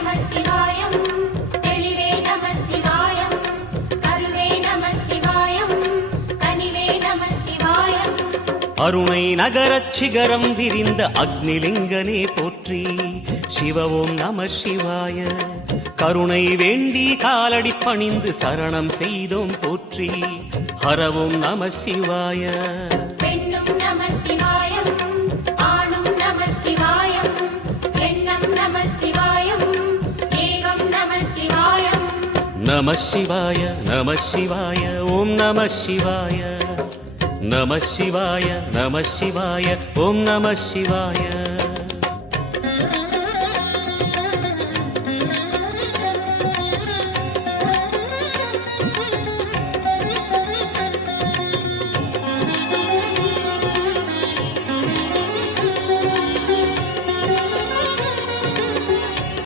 நம சிவாயம் தெளிவே நம சிவாயம் அருவே நம சிவாயம் கனிவே நம சிவாயம் அருணை நகரச் சிகரம் விரிந்த அக்னிலிங்கனே போற்றி சிவ ஓம் நம சிவாய கருணை வேண்டி காலடி பணிந்து சரணம் செய்தோம் போற்றி ஹரவோம் நம சிவாய பெண்ணும் நம சிவாயம் ஆணும் நம சிவாயம் எண்ணம் நம சிவாயம் ஏகம் நம சிவாயம் நம சிவாய நம சிவாய ஓம் நம சிவாய நம சிவாய நம சிவாய ஓம் நம சிவாய